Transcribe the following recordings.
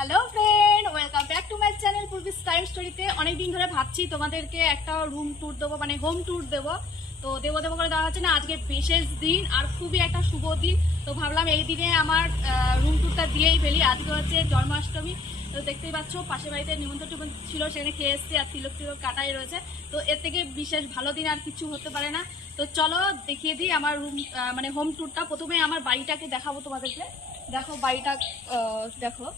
Hello friend, welcome back to my channel পূর্বিস time স্টোরিতে। অনেকদিন ধরে ভাবছি তোমাদেরকে একটা রুম ট্যুর দেবো, মানে হোম ট্যুর দেবো। তো দেবো করে দেওয়া হচ্ছে না। আজকে বিশেষ দিন আর খুবই একটা শুভ দিন, তো ভাবলাম এই দিনে আমার রুম ট্যুরটা দিয়েই ফেলি। আজকে হচ্ছে জন্মাষ্টমী, তো দেখতেই পাচ্ছ পাশের বাড়িতে নিমন্ত্রণ ছিল, সেখানে খেয়ে এসছি আর তিলক কাটাই রয়েছে। তো এর থেকে বিশেষ ভালো দিন আর কিছু হতে পারে না। তো চলো দেখিয়ে দিই আমার রুম, মানে হোম ট্যুরটা। প্রথমে আমার বাড়িটাকে দেখাবো তোমাদেরকে। দেখো বাড়িটা, দেখো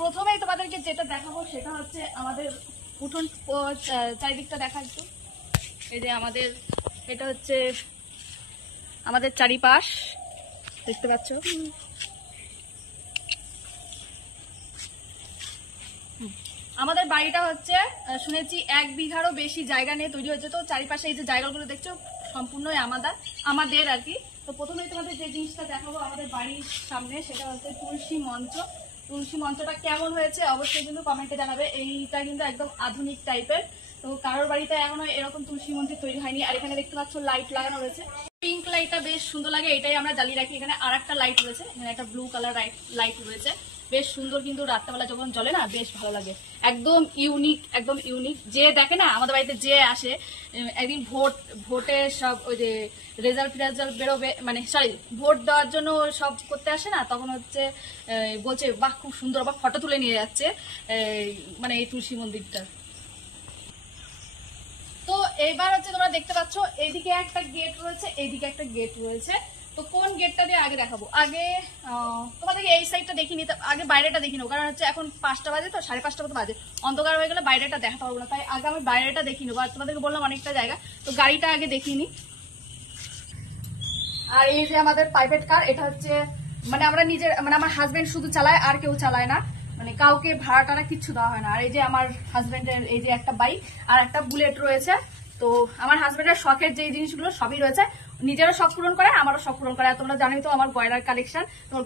প্রথমেই তোমাদেরকে যেটা দেখাবো সেটা হচ্ছে আমাদের উঠোন, চারিদিকটা দেখা একটু। এই যে আমাদের, এটা হচ্ছে আমাদের চারিপাশ, দেখতে পাচ্ছ। আমাদের বাড়িটা হচ্ছে শুনেছি 1 বিঘারও বেশি জায়গা নিয়ে তৈরি হয়েছে। তো চারিপাশে এই যে জায়গাগুলো দেখছো সম্পূর্ণই আমাদের আর কি। তো প্রথমেই তোমাদের যে জিনিসটা দেখাবো আমাদের বাড়ির সামনে, সেটা হচ্ছে তুলসী মঞ্চ। তুলসী মঞ্চটা কেমন হয়েছে অবশ্যই কিন্তু কমেন্টে জানাবে। এইটা কিন্তু একদম আধুনিক টাইপের, তো কারোর বাড়িতে এখনো এরকম তুলসী মন্দির তৈরি হয়নি। আর এখানে দেখতে পাচ্ছ লাইট লাগানো রয়েছে, পিঙ্ক লাইটটা বেশ সুন্দর লাগে, এটাই আমরা জ্বালিয়ে রাখি। এখানে আর একটা লাইট রয়েছে, এখানে একটা ব্লু কালার লাইট রয়েছে, বেশ সুন্দর, কিন্তু রাত্রেবেলা যখন জ্বলে না বেশ ভালো লাগে। একদম ইউনিক। যে দেখে না আমাদের বাড়িতে, যে আসে একদিন ভোটে সব ওই যে রেজাল্ট বেরোবে, মানে সরি ভোট দেওয়ার জন্য সব করতে আসে না, তখন হচ্ছে বলছে বাহ খুব সুন্দর, আবার ফটো তুলে নিয়ে যাচ্ছে মানে এই তুলসী মন্দিরটা। তো এইবার হচ্ছে তোমরা দেখতে পাচ্ছ এইদিকে একটা গেট রয়েছে, এইদিকে একটা গেট রয়েছে। তো কোন গেটটা দিয়ে আগে দেখাবো? আগে তোমাদেরকে এই সাইডটা দেখিনি, আগে বাইরেটা দেখি নেবো, কারণ হচ্ছে এখন 5টা বাজে, তো 5:30 মতো বাজে, অন্ধকার হয়ে গেলে বাইরেটা দেখাতে পারবো না। তাই আগে আমি বাইরেটা দেখি নেবো। আর তোমাদেরকে বললাম অনেকটা জায়গা, তো গাড়িটা আগে দেখিনি। আর এই যে আমাদের প্রাইভেট কার, এটা হচ্ছে মানে আমরা নিজের, মানে আমার হাজবেন্ড শুধু চালায়, আর কেউ চালায় না, মানে কাউকে ভাড়া টাড়া কিচ্ছু দেওয়া হয় না। আর এই যে আমার হাজবেন্ডের এই যে একটা বাইক আর একটা বুলেট রয়েছে। তো আমার হাজবেন্ডের শখের যে জিনিসগুলো সবই রয়েছে, নিজেরও শখ পূরণ করে, আমারও শখ পূরণ করে। আর তোমরা জানোই তো আমার গয়নার কালেকশন, তোমার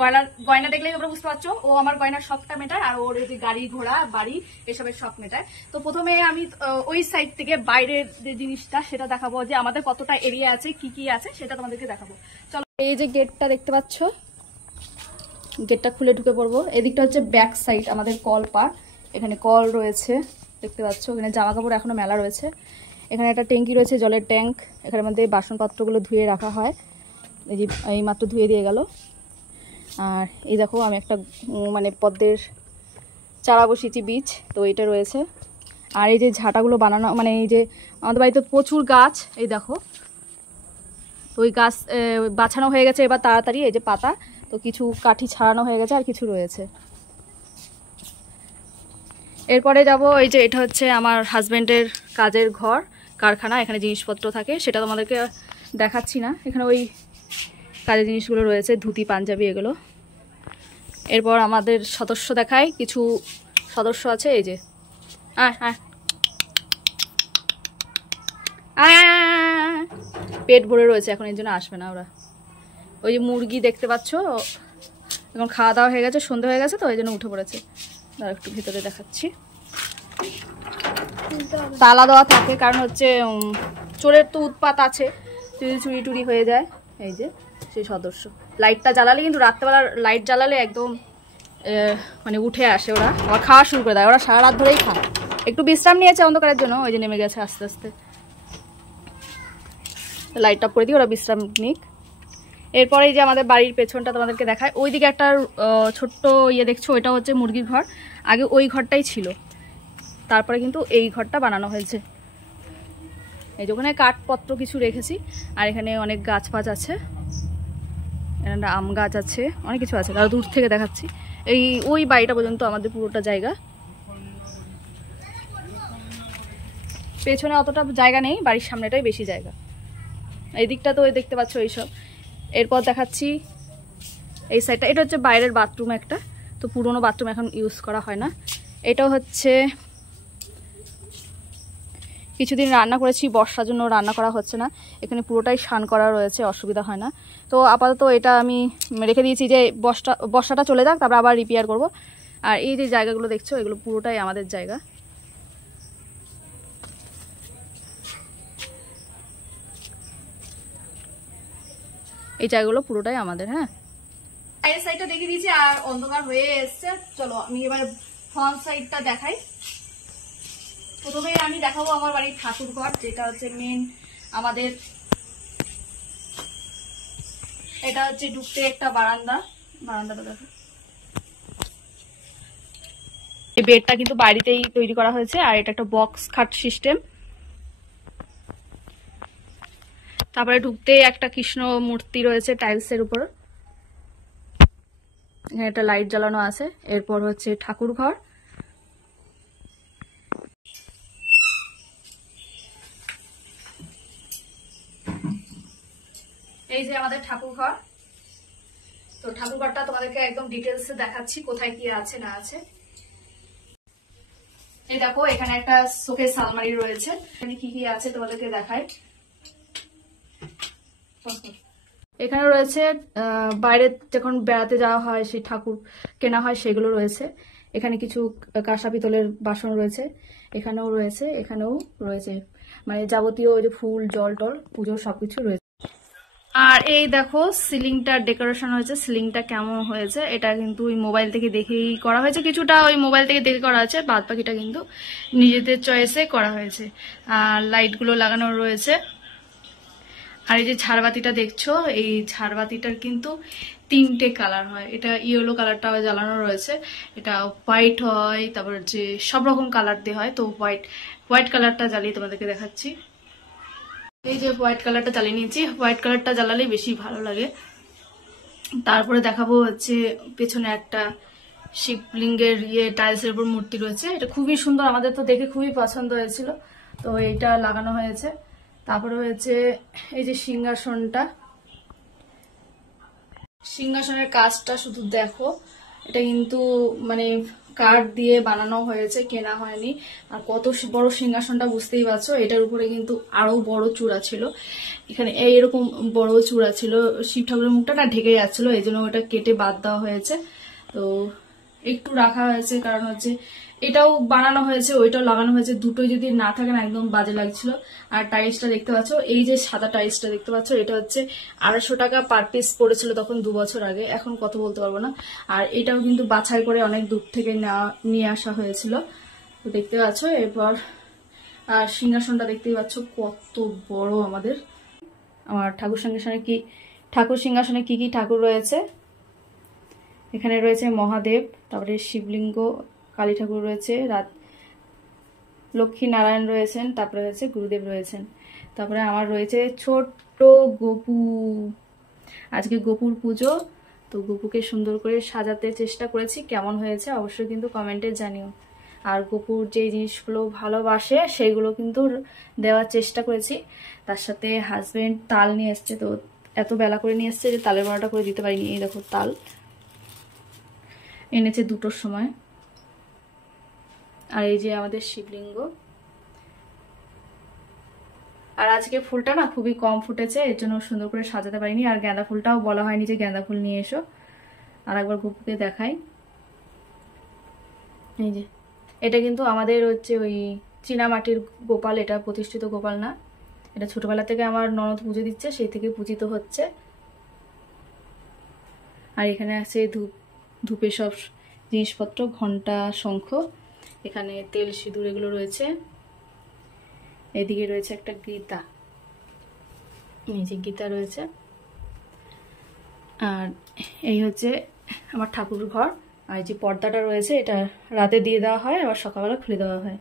গয়না দেখলেই তোমরা বুঝতে পারছো ও আমার গয়নার শখটা মেটায়, আর ওর এই যে গাড়ি ঘোড়া বাড়ি এসবের শখ মেটায়। তো প্রথমে আমি ওই সাইড থেকে বাইরের যে জিনিসটা সেটা দেখাবো, যে আমাদের কতটা এরিয়া আছে, কি কি আছে সেটা তোমাদেরকে দেখাবো। চলো, এই যে গেটটা দেখতে পাচ্ছ, গেটটা খুলে ঢুকে পড়বো। এদিকটা হচ্ছে ব্যাক সাইড, আমাদের কল পা, এখানে কল রয়েছে দেখতে পাচ্ছ। এখানে জামা কাপড় এখনো মেলা রয়েছে। এখানে একটা ট্যাঙ্কি রয়েছে, জলের ট্যাঙ্ক, এখানের মধ্যে বাসনপত্রগুলো ধুয়ে রাখা হয়। এই যে এই মাত্র ধুয়ে দিয়ে গেল। আর এই দেখো আমি একটা মানে পদ্মের চারা বসিয়েছি, বীজ, তো এটা রয়েছে। আর এই যে ঝাঁটাগুলো বানানো, মানে এই যে আমাদের বাড়িতে প্রচুর গাছ, এই দেখো, তো ওই গাছ বাছানো হয়ে গেছে এবার তাড়াতাড়ি। এই যে পাতা, তো কিছু কাঠি ছাড়ানো হয়ে গেছে আর কিছু রয়েছে। এরপরে যাব, এই যে এটা হচ্ছে আমার হাজবেন্ডের কাজের ঘর, কারখানা, এখানে জিনিসপত্র থাকে, সেটা তোমাদেরকে দেখাচ্ছি না। এখানে ওই কাজের জিনিসগুলো রয়েছে, ধুতি পাঞ্জাবি এগুলো। এরপর আমাদের সদস্য দেখায়, কিছু সদস্য আছে, এই যে পেট ভরে রয়েছে এখন, এর জন্য আসবে না ওরা। ওই যে মুরগি দেখতে পাচ্ছ, এখন খাওয়া দাওয়া হয়ে গেছে, সন্ধ্যা হয়ে গেছে, তো ওই জন্য উঠে পড়েছে। আর একটু ভিতরে দেখাচ্ছি, তালা দেওয়া থাকে, কারণ হচ্ছে চোরের তো উৎপাত আছে, যদি চুরি টুরি হয়ে যায়। এই যে সেই সদস্য, লাইটটা জ্বালালে, কিন্তু রাত্রেবেলা লাইট জ্বালালে একদম মানে উঠে আসে, ওরা আবার খাওয়া শুরু করে দেয়। ওরা সারা রাত ধরেই খায়, একটু বিশ্রাম নিয়েছে অন্ধকারের জন্য, ওই যে নেমে গেছে আস্তে আস্তে। লাইট অফ করে দিই, ওরা বিশ্রাম নিক। এরপরে এই যে আমাদের বাড়ির পেছনটা তোমাদেরকে দেখায়, ওইদিকে একটা ছোট্ট ইয়ে দেখছো, ওইটা হচ্ছে মুরগির ঘর। আগে ওই ঘরটাই ছিল, তারপরে কিন্তু এই ঘরটা বানানো হয়েছে। এই যে ওখানে কাঠপত্র কিছু রেখেছি, আর এখানে অনেক গাছ ফাছ আছে, এখানে আম গাছ আছে, অনেক কিছু আছে। তারা দূর থেকে দেখাচ্ছি, এই ওই বাড়িটা পর্যন্ত আমাদের পুরোটা জায়গা। পেছনে অতটা জায়গা নেই, বাড়ির সামনেটাই বেশি জায়গা। এই দিকটা তো ওই দেখতে পাচ্ছ এইসব। এরপর দেখাচ্ছি এই সাইডটা, এটা হচ্ছে বাইরের বাথরুম একটা, তো পুরোনো বাথরুম এখন ইউজ করা হয় না। এটাও হচ্ছে কিছুদিন রান্না করেছি, বর্ষার জন্য রান্না করা হচ্ছে না, এখানে পুরোটাই স্নান করা রয়েছে, অসুবিধা হয় না। তো আপাতত এটা আমি রেখে দিয়েছি, যে বর্ষাটা চলে যাক, তারপর আবার রিপেয়ার করব। আর এই যে জায়গাগুলো দেখছো, এগুলো পুরোটাই আমাদের জায়গা। এই জায়গাগুলো পুরোটাই আমাদের। হ্যাঁ, বাইরের সাইডটা দেখিয়ে দিয়েছি আর অন্ধকার হয়ে এসছে। চলো আমি এবার ফ্রন্ট সাইডটা দেখাই। প্রথমে আমি দেখাবো আমার বাড়ির ঠাকুর ঘর, যেটা হচ্ছে মেন আমাদের। এটা হচ্ছে ঢুকতে একটা বারান্দাটা দেখো। এই বেডটা কিন্তু বাড়িতেই তৈরি করা হয়েছে, আর এটা একটা বক্স খাট সিস্টেম। তারপরে ঢুকতে একটা কৃষ্ণ মূর্তি রয়েছে টাইলসের উপর, এখানে একটা লাইট জ্বালানো আছে। এরপর হচ্ছে ঠাকুর ঘর। এই যে আমাদের ঠাকুর ঘর। তো ঠাকুর ঘরটা তোমাদেরকে একদম ডিটেলসে দেখাচ্ছি কোথায় কি আছে না আছে। এই দেখো এখানে একটা শোকেস আলমারি রয়েছে, এখানে কি কি আছে তোমাদেরকে দেখাই। এখানে রয়েছে বাইরে যখন বেড়াতে যাওয়া হয় সেই ঠাকুর কেনা হয় সেগুলো রয়েছে। এখানে কিছু কাঁসা পিতলের বাসন রয়েছে, এখানেও রয়েছে, এখানেও রয়েছে, মানে যাবতীয় ওই যে ফুল জল টল পুজোর সবকিছু রয়েছে। আর এই দেখো সিলিংটা ডেকোরেশন হয়েছে, সিলিংটা কেমন হয়েছে এটা কিন্তু ওই মোবাইল থেকে দেখেই করা হয়েছে, কিছুটা ওই মোবাইল থেকে দেখে করা হয়েছে, বাদ বাকিটা কিন্তু নিজেদের চয়েসে করা হয়েছে। আর লাইটগুলো লাগানো রয়েছে। আর এই যে ঝাড়বাতিটা দেখছো, এই ঝাড়বাতিটার কিন্তু 3টে কালার হয়। এটা ইয়েলো কালারটা জ্বালানো রয়েছে, এটা হোয়াইট হয়, তারপর হচ্ছে সব রকম কালার দিয়ে হয়। তো হোয়াইট কালারটা জ্বালিয়ে তোমাদেরকে দেখাচ্ছি। এই যে হোয়াইট কালারটা জ্বালিয়ে নিয়েছি, হোয়াইট কালারটা জ্বালালে বেশি ভালো লাগে। তারপরে দেখাবো হচ্ছে পেছনে একটা শিবলিঙ্গের টাইলসের উপর মূর্তি রয়েছে, এটা খুবই সুন্দর, আমাদের তো দেখে খুবই পছন্দ হয়েছিল, তো এইটা লাগানো হয়েছে। তারপরে হয়েছে এই যে সিংহাসনের কাজটা শুধু দেখো, এটা কিন্তু মানে কাঠ দিয়ে বানানো হয়েছে, কেনা হয়নি। আর কত বড় সিংহাসনটা বুঝতেই পারছো, এটার উপরে কিন্তু আরো বড় চূড়া ছিল, এখানে এইরকম বড় চূড়া ছিল, শিব ঠাকুরের মুখটা না ঢেকে যাচ্ছিল, এই জন্য ওটা কেটে বাদ দেওয়া হয়েছে। তো একটু রাখা হয়েছে, কারণ হচ্ছে এটাও বানানো হয়েছে ওইটাও লাগানো হয়েছে, দুটোই যদি না থাকে না একদম বাজে লাগছিল। আর টাইলসটা দেখতে পাচ্ছ, এই যে সাদা টাইলসটা দেখতে পাচ্ছ, এটা হচ্ছে 250 টাকা পার পিস পড়েছিল তখন 2 বছর আগে, এখন কত বলতে পারবো না। আর এটাও কিন্তু বাছাই করে অনেক দূর থেকে নিয়ে আসা হয়েছিল, তো দেখতে পাচ্ছ। এরপর আর সিংহাসনটা দেখতেই পাচ্ছ কত বড় আমাদের। আমার ঠাকুর সিংহাসনে কি কি ঠাকুর রয়েছে, এখানে রয়েছে মহাদেব, তারপরে শিবলিঙ্গ, কালী ঠাকুর রয়েছে, লক্ষ্মী নারায়ণ রয়েছেন, তারপরে হচ্ছে গুরুদেব রয়েছেন। তারপরে আমার রয়েছে ছোট্ট গপু, আজকে গপুর পুজো, তো গপুকে সুন্দর করে সাজাতে চেষ্টা করেছি, কেমন হয়েছে অবশ্যই কিন্তু কমেন্টে জানিও। আর গপুর যে জিনিসগুলো ভালোবাসে সেইগুলো কিন্তু দেওয়ার চেষ্টা করেছি। তার সাথে হাজবেন্ড তাল নিয়ে এসছে, তো এত বেলা করে নিয়ে এসছে যে তালের বড়াটা করে দিতে পারিনি। এই দেখো তাল এনেছে 2টোর সময়। আর এই যে আমাদের শিবলিঙ্গ। আর আজকে ফুলটা না খুবই কম ফুটেছে, এর জন্য সুন্দর করে সাজাতে পারিনি। আর গাঁদা ফুলটাও বলা হয়নি যে গাঁদা ফুল নিয়ে এসো। আর একবার গপুকে দেখাই, এই যে এটা কিন্তু আমাদের হচ্ছে ওই চীনামাটির গোপাল, এটা প্রতিষ্ঠিত গোপাল না, এটা ছোটবেলা থেকে আমার ননদ পুজো দিচ্ছে, সেই থেকে পূজিত হচ্ছে। আর এখানে আছে ধূপের সব জিনিসপত্র, ঘন্টা, শঙ্খ, এখানে তেল সিঁদুর এগুলো রয়েছে। এদিকে রয়েছে একটা গীতা, এই যে গীতা রয়েছে। আর এই হচ্ছে আমার ঠাকুর ঘর। আর যে পর্দাটা রয়েছে এটা রাতে দিয়ে দেওয়া হয়, আবার সকালবেলা খুলে দেওয়া হয়।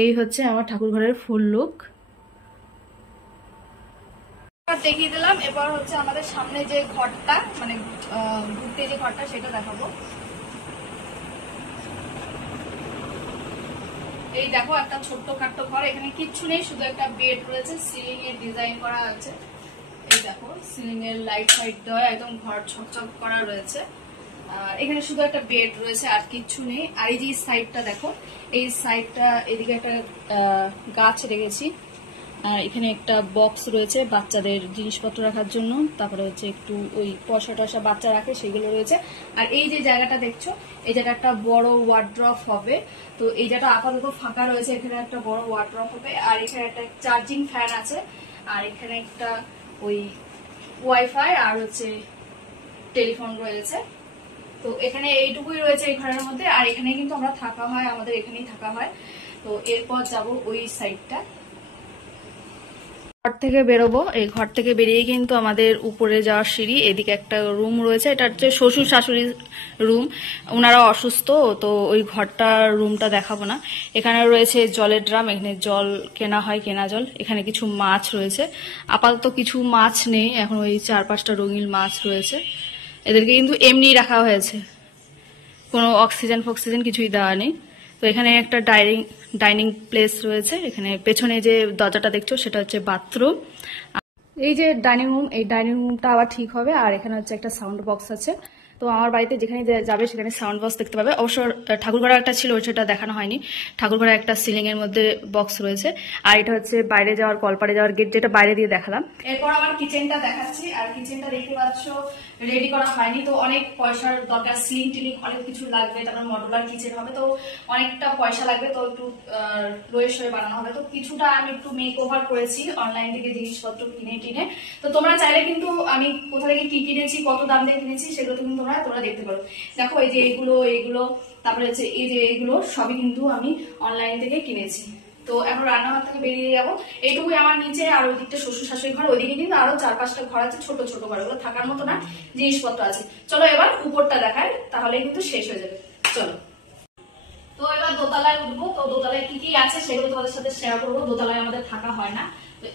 এই হচ্ছে আমার ঠাকুর ঘরের ফুল লুক দেখিয়ে দিলাম। এবার হচ্ছে আমাদের সামনে যে ঘরটা, মানে ঘুরতে যে ঘরটা, সেটা দেখাবো। এই দেখো একটা ছোট্ট খাট্ট ঘর, এখানে কিচ্ছু নেই, শুধু একটা বেড রয়েছে, সিলিং এর ডিজাইন করা আছে। এই দেখো সিলিং এর লাইট ফাইট দেওয়া, একদম ঘর ছকছক করা রয়েছে। আর এখানে শুধু একটা বেড রয়েছে, আর কিচ্ছু নেই। আর এই যে সাইডটা দেখো, এই সাইডটা এদিকে একটা গাছ রেখেছি, আর এখানে একটা বক্স রয়েছে বাচ্চাদের জিনিসপত্র রাখার জন্য, তারপরে হচ্ছে একটু ওই পয়সা টয়সা বাচ্চা রাখে সেগুলো রয়েছে। আর এই যে জায়গাটা দেখছো, এই জায়গাটা একটা বড় ওয়ার্ড্রপ হবে, তো এই জায়গাটা আপাতত ফাঁকা রয়েছে, এখানে একটা বড় ওয়ার্ড্রপ হবে। আর এখানে একটা চার্জিং ফ্যান আছে, আর এখানে একটা ওই ওয়াইফাই আর হচ্ছে টেলিফোন রয়েছে। তো এখানে এইটুকুই রয়েছে এই ঘরের মধ্যে। আর এখানে কিন্তু আমরা থাকা হয়, আমাদের এখানেই থাকা হয়। তো এরপর যাব ওই সাইডটা। ঘর থেকে বেরোবো, এই ঘর থেকে বেরিয়ে কিন্তু আমাদের উপরে যাওয়ার সিঁড়ি। এদিকে একটা রুম রয়েছে, এটা হচ্ছে শ্বশুর শাশুড়ির রুম, ওনারা অসুস্থ, তো ওই ঘরটার রুমটা দেখাবো না। এখানে রয়েছে জলের ড্রাম, এখানে জল কেনা হয়, কেনা জল। এখানে কিছু মাছ রয়েছে, আপাতত কিছু মাছ নেই এখন, ওই 4-5টা রঙিন মাছ রয়েছে। এদেরকে কিন্তু এমনি রাখা হয়েছে, কোনো অক্সিজেন ফক্সিজেন কিছুই দেওয়া নেই। তো এখানে একটা ডাইনিং প্লেস রয়েছে। এখানে পেছনে যে দরজাটা দেখছো সেটা হচ্ছে বাথরুম। এই যে ডাইনিং রুম, এই ডাইনিং রুমটা আবার ঠিক হবে। আর এখানে হচ্ছে একটা সাউন্ড বক্স আছে। তো আমার বাড়িতে যেখানে যাবে সেখানে সাউন্ড বক্স দেখতে পাবে। অবশ্য ঠাকুরঘরে একটা ছিল, সেটা দেখানো হয়নি। ঠাকুরঘরে একটা সিলিং এর মধ্যে বক্স রয়েছে। আর এটা হচ্ছে বাইরে যাওয়ার, কলপাড়ে যাওয়ার গেট, যেটা বাইরে দিয়ে দেখালাম। এরপর আমার কিচেনটা দেখাচ্ছি। আর কিচেনটা দেখতে পাচ্ছ রেডি করা হয়নি, তো অনেক পয়সার দরকার, সিলিং টিলিং অনেক কিছু লাগবে, তারপর মডুলার কিচেন হবে, তো অনেকটা পয়সা লাগবে। তো একটু রয়েস হয়ে বানানো হবে। তো কিছুটা আমি একটু মেক ওভার করেছি অনলাইন থেকে জিনিসপত্র কিনে টিনে। তো তোমরা চাইলে কিন্তু আমি কোথা থেকে কি কিনেছি, কত দাম দিয়ে কিনেছি, সেগুলো কিন্তু তোমরা দেখতে পারো। দেখো এই যে এইগুলো, তারপরে হচ্ছে এই যে এইগুলো সবই কিন্তু আমি অনলাইন থেকে কিনেছি। তো এখন রান্নাঘর থেকে বেরিয়ে যাবো। এইটুকুই আমার নিচে, আর ওই দিকটা শ্বশুর শাশুড়ি ঘর, ওইদিকে কিন্তু আরো 4-5টা ঘর আছে, ছোট ছোট ঘর, ওগুলো থাকার মতো না, জিনিসপত্র আছে। চলো এবার উপরটা দেখায়, তাহলে কিন্তু শেষ হয়ে যাবে। চলো, তো এবার দোতলায় উঠবো। তো দোতলায় কি কি আছে সেগুলো তোমাদের সাথে শেয়ার করবো। দোতলায় আমাদের থাকা হয় না, তো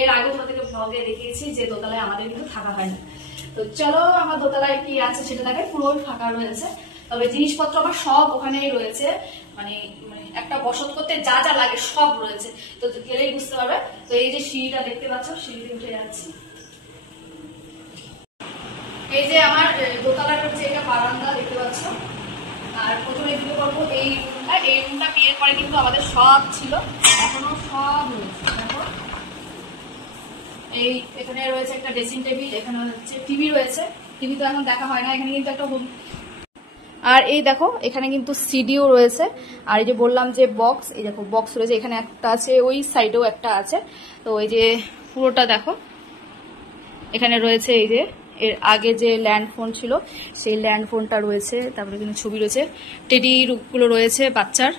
এর আগে তোমাদেরকে ব্লগে দেখিয়েছি যে দোতলায় আমাদের কিন্তু থাকা হয় না। তো চলো আমার দোতলায় কি আছে সেটা দেখে, পুরো ফাঁকা রয়েছে। তবে জিনিসপত্র আমার সব ওখানেই রয়েছে, মানে একটা বসত করতে যা যা লাগে সব রয়েছে, তো গেলেই বুঝতে পারবে। তো এই যে সিঁড়িটা দেখতে পাচ্ছ, সিঁড়িতে উঠে যাচ্ছি। এই যে আমার দোতলার হচ্ছে এটা বারান্দা দেখতে পাচ্ছ। আর প্রথমে দিকে করবো এই রুমটা। এই রুমটা বিয়ের পরে কিন্তু আমাদের সব ছিল, এখনো সব রয়েছে। দেখো এই এখানে রয়েছে একটা ড্রেসিং টেবিল, এখানে হচ্ছে টিভি রয়েছে, টিভি তো এখন দেখা হয় না। এখানে কিন্তু একটা হোম, আর এই দেখো এখানে কিন্তু সিডিও রয়েছে। আর এই যে বললাম যে বক্স, এই দেখো বক্স রয়েছে, এখানে একটা আছে, ওই সাইডেও একটা আছে। তো এই যে পুরোটা দেখো, এখানে রয়েছে এই যে এর আগে যে ল্যান্ড ফোন ছিল সেই ল্যান্ড ফোনটা রয়েছে, তারপরে এখানে ছবি রয়েছে, টেডি গুলো রয়েছে বাচ্চার।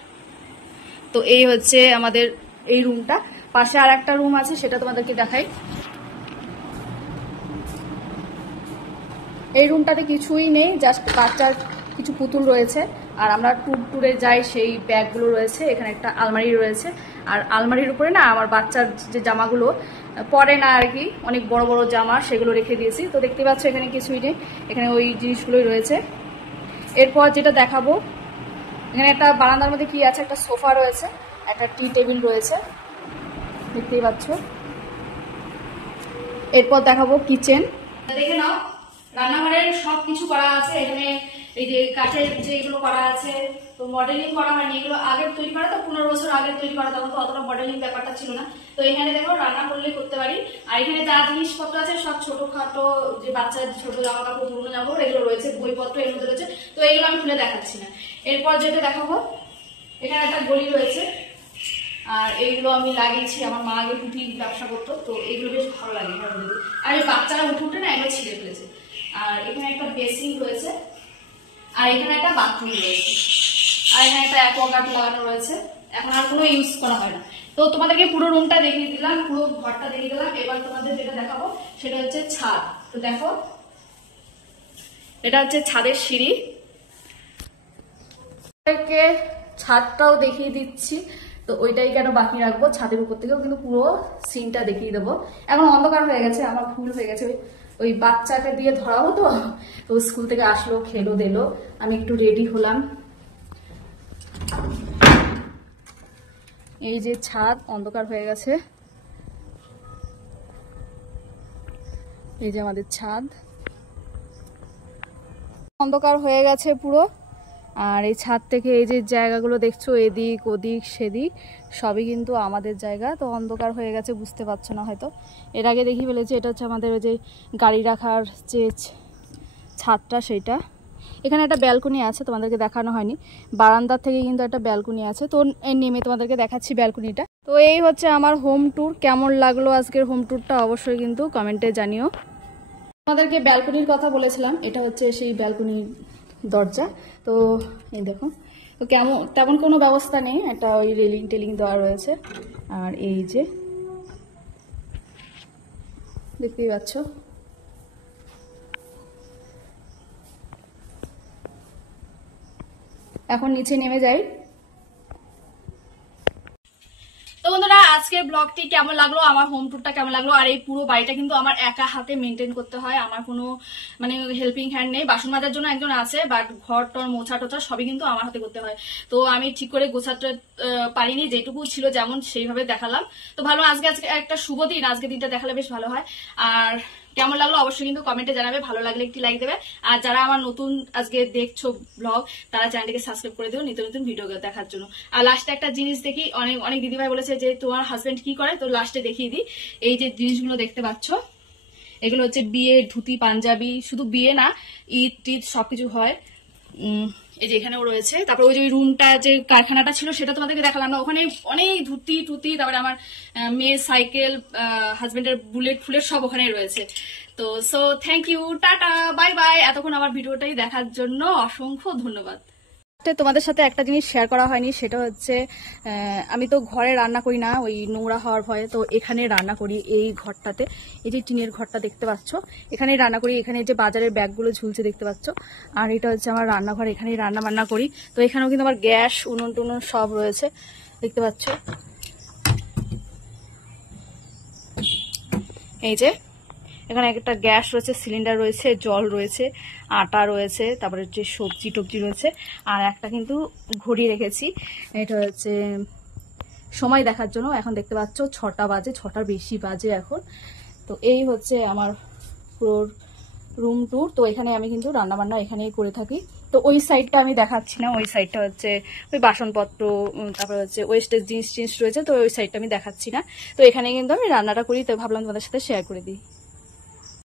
তো এই হচ্ছে আমাদের এই রুমটা। পাশে আর একটা রুম আছে, সেটা তোমাদেরকে দেখাই। এই রুমটাতে কিছুই নেই, জাস্ট বাচ্চার কিছু পুতুল রয়েছে। আর আমরা ট্যুরে যাই সেই ব্যাগগুলো রয়েছে। এখানে একটা আলমারি রয়েছে, আর আলমারির উপরে না আমার বাচ্চার যে জামাগুলো পরে না আর কি, অনেক বড় বড় জামা, সেগুলো রেখে দিয়েছি। তো দেখতে পাচ্ছ এখানে কিছুই নেই, এখানে ওই জিনিসগুলোই রয়েছে। এরপর যেটা দেখাবো, এখানে একটা বারান্দার মধ্যে কি আছে, একটা সোফা রয়েছে, একটা টি টেবিল রয়েছে, দেখতেই পাচ্ছ। এরপর দেখাবো কিচেন, দেখে নাও। রান্নাঘরের সবকিছু করা আছে এখানে। এই যে কাঠের যেগুলো করা আছে, তো মডেলিং করা হয়নি, এগুলো আগের তৈরি করা, তো 15 বছর আগের তৈরি করা, তখন তো অতটা মডেলিং ব্যাপারটা ছিল না। তো এখানে দেখো রান্না করলে করতে পারি। আর এখানে যা জিনিসপত্র আছে সব ছোটখাটো, যে বাচ্চার ছোট জামা কাপড়, পুরোনো জামা কাপড়, এগুলো রয়েছে, বইপত্র এর মধ্যে রয়েছে। তো এগুলো আমি খুলে দেখাচ্ছি না। এরপর যেটা দেখাবো, এখানে একটা গলি রয়েছে, আর এইগুলো আমি লাগিয়েছি, আমার মা আগে টুপির ব্যবসা করতো, তো এইগুলো বেশ ভালো লাগে। আর এই বাচ্চারা উঠে উঠে না এগুলো ছিঁড়ে ফেলেছে। আর এখানে একটা বেসিন রয়েছে, আর এখানে একটা বাথরুম রয়েছে, আর এখানে একটা অ্যাকোয়াগার্ড লাগানো রয়েছে, এখন আর কোনো ইউজ করা হয় না। তো তোমাদেরকে পুরো রুমটা দেখিয়ে দিলাম, পুরো ঘরটা দেখিয়ে দিলাম। এবার তোমাদের যেটা দেখাবো সেটা হচ্ছে ছাদ। তো দেখো এটা হচ্ছে ছাদের সিঁড়ি, ছাদটাও দেখিয়ে দিচ্ছি। তো ওইটাই কেন বাকি রাখবো, ছাদের উপর থেকেও কিন্তু পুরো সিনটা দেখিয়ে দেবো। এখন অন্ধকার হয়ে গেছে, আমার ভুল হয়ে গেছে, ওই বাচ্চাকে দিয়ে ধরা হতো, তো স্কুল থেকে আসলো, খেলো দিলো, আমি একটু রেডি হলাম। এই যে ছাদ, অন্ধকার হয়ে গেছে, এই যে আমাদের ছাদ, অন্ধকার হয়ে গেছে পুরো। আর এই ছাদ থেকে এই যে জায়গাগুলো দেখছো, এদিক ওদিক সেদিক সবই কিন্তু আমাদের জায়গা। তো অন্ধকার হয়ে গেছে, বুঝতে পারছো না হয়তো, এর আগে দেখিয়ে ফেলেছি। এটা হচ্ছে আমাদের ওই যে গাড়ি রাখার যে ছাদটা, সেইটা। এখানে একটা ব্যালকনি আছে, তোমাদেরকে দেখানো হয়নি, বারান্দার থেকে কিন্তু একটা ব্যালকনি আছে। তো নেমে তোমাদেরকে দেখাচ্ছি ব্যালকনিটা। তো এই হচ্ছে আমার হোম ট্যুর। কেমন লাগলো আজকের হোম ট্যুরটা অবশ্যই কিন্তু কমেন্টে জানিও। আমাদেরকে ব্যালকনির কথা বলেছিলাম, এটা হচ্ছে সেই ব্যালকনির দরজা। তো এই দেখো, তো তেমন কোনো ব্যবস্থা নেই, একটা ওই রেলিং টেলিং দেওয়া রয়েছে। আর এই যে দেখতেই পাচ্ছ, এখন নিচে নেমে যাই। তো বন্ধুরা, আজকের ব্লগটি কেমন লাগলো, আমার হোম ট্যুরটা কেমন লাগলো। আর এই পুরো বাড়িটা কিন্তু আমার একা হাতে মেনটেন করতে হয়, আমার কোনো মানে হেল্পিং হ্যান্ড নেই। বাসন মাজার জন্য একজন আছে, বাট ঘর টর মোছা টোছা সবই কিন্তু আমার হাতে করতে হয়। তো আমি ঠিক করে গোছাতে পারিনি, যেটুকু ছিল যেমন সেইভাবে দেখালাম। তো ভালো, আজকে একটা শুভ দিন, আজকে দিনটা দেখালে বেশ ভালো হয়। আর কেমন লাগলো অবশ্যই কিন্তু কমেন্টে জানাবে, ভালো লাগলে একটি লাইক দেবে। আর যারা আমার নতুন আজকে দেখছো ব্লগ, তারা চ্যানেলটিকে সাবস্ক্রাইব করে দেবো নিত্য নতুন ভিডিও দেখার জন্য। আর লাস্টে একটা জিনিস দেখি, অনেক দিদিভাই বলেছে যে তোমার হাজবেন্ড কি করে, তো লাস্টে দেখিয়ে দিই। এই যে জিনিসগুলো দেখতে পাচ্ছ, এগুলো হচ্ছে বিয়ে ধুতি পাঞ্জাবি, শুধু বিয়ে না, ঈদ টিদ সবকিছু হয়। এই যে এখানেও রয়েছে। তারপর ওই যে রুমটা, যে কারখানাটা ছিল সেটা তোমাদেরকে দেখালাম না, ওখানে অনেক ধুতি টুতি, তারপরে আমার মেয়ের সাইকেল, হাজবেন্ডের বুলেট ফুলেট সব ওখানে রয়েছে। তো so thank you, tata, bye bye. এতক্ষণ আমার ভিডিওটাই দেখার জন্য অসংখ্য ধন্যবাদ। তোমাদের সাথে একটা জিনিস শেয়ার করা হয়নি, সেটা হচ্ছে আমি তো ঘরে রান্না করি না ওই নোংরা হওয়ার ভয়ে, তো এখানে রান্না করি এই ঘরটাতে। এই যে টিনের ঘরটা দেখতে পাচ্ছ, এখানেই রান্না করি। এখানে যে বাজারের ব্যাগগুলো ঝুলছে দেখতে পাচ্ছ, আর এটা হচ্ছে আমার রান্নাঘর, এখানেই রান্না বান্না করি। তো এখানেও কিন্তু আমার গ্যাস উনুন টুনুন সব রয়েছে দেখতে পাচ্ছ। এই যে এখানে একটা গ্যাস রয়েছে, সিলিন্ডার রয়েছে, জল রয়েছে, আটা রয়েছে, তারপরে হচ্ছে সবজি টবজি রয়েছে। আর একটা কিন্তু ঘড়ি রেখেছি, এটা হচ্ছে সময় দেখার জন্য। এখন দেখতে পাচ্ছ 6টা বাজে, 6টার বেশি বাজে এখন। তো এই হচ্ছে আমার পুরো রুম ট্যুর। তো এখানে আমি কিন্তু রান্না বান্না এখানেই করে থাকি। তো ওই সাইডটা আমি দেখাচ্ছি না, ওই সাইডটা হচ্ছে ওই বাসনপত্র, তারপরে হচ্ছে ওয়েস্টেজ জিনিস রয়েছে, তো ওই সাইডটা আমি দেখাচ্ছি না। তো এখানে কিন্তু আমি রান্নাটা করি, তো ভাবলাম তোমাদের সাথে শেয়ার করে দিই।